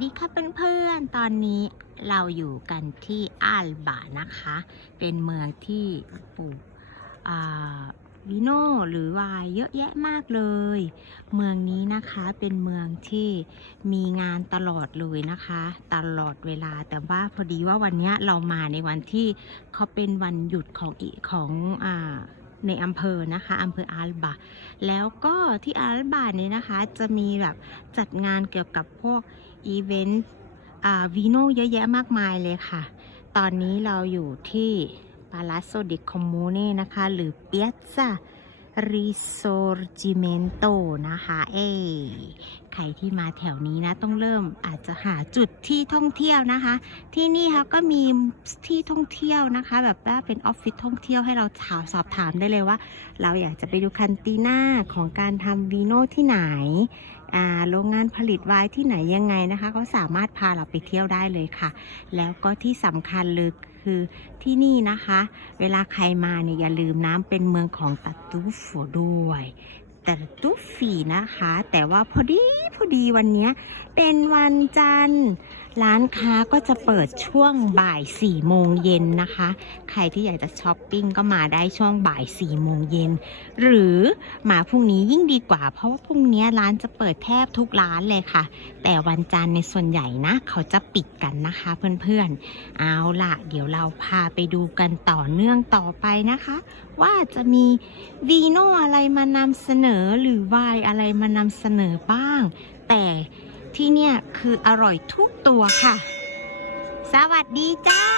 ดีค่ะเพื่อนๆ ตอนนี้เราอยู่กันที่อัลบานะคะ เป็นเมืองที่ปลูกวิโน่หรือไวน์เยอะแยะมากเลย เมืองนี้นะคะเป็นเมืองที่มีงานตลอดเลยนะคะ ตลอดเวลาแต่ว่าพอดีว่าวันนี้เรามาในวันที่เขาเป็นวันหยุดของอีของอ่า ในอำเภอนะคะอำเภออาลบาแล้วก็ที่อาลบาเนี่ยนะคะจะมีแบบจัดงานเกี่ยวกับพวกอีเวนต์วีโนเยอะแยะมากมายเลยค่ะ ตอนนี้เราอยู่ที่ Palazzo di Comune นะคะ หรือเปียซ่า Risorgimento นะคะเอใครที่มาแถวนี้นะ ต้องเริ่มอาจจะหาจุดที่ท่องเที่ยวนะคะ ที่นี่เขาก็มีที่ท่องเที่ยวนะคะ แบบว่าเป็นออฟฟิศท่องเที่ยวให้เราถามสอบถามได้เลยว่า เราอยากจะไปดูคันตีน่าของการทำวีโน่ที่ไหน โรงงานผลิตไวน์ที่ไหนยังไงนะคะเขาสามารถพาเราไปเที่ยวได้เลยค่ะ แล้วก็ที่สำคัญเลยคือที่นี่นะคะ เวลาใครมาเนี่ยอย่าลืมน้ำเป็นเมืองของตัตตูโฟด้วยตัตตูฟีนะคะ แต่ว่าพอดีพอดีวันเนี้ยเป็นวันจันทร์ ร้านค้าก็จะเปิดช่วงบ่าย4ี่โมงเย็นนะคะ ใครที่อยากจะช้อปปิ้งก็มาได้ช่วงบ่าย4ี่โมงเย็น หรือมาพรุ่งนี้ยิ่งดีกว่า เพราะว่าพรุ่งนี้ร้านจะเปิดแทบทุกร้านเลยค่ะ แต่วันจันทร์ในส่วนใหญ่นะ เขาจะปิดกันนะคะเพื่อนๆ เอาล่ะเดี๋ยวเราพาไปดูกันต่อเนื่องต่อไปนะคะ ว่าจะมีวีโนอะไรมานำเสนอหรือวน์อะไรมานำเสนอบ้าง แต่ ที่เนี่ยคืออร่อยทุกตัวค่ะ สวัสดีจ้า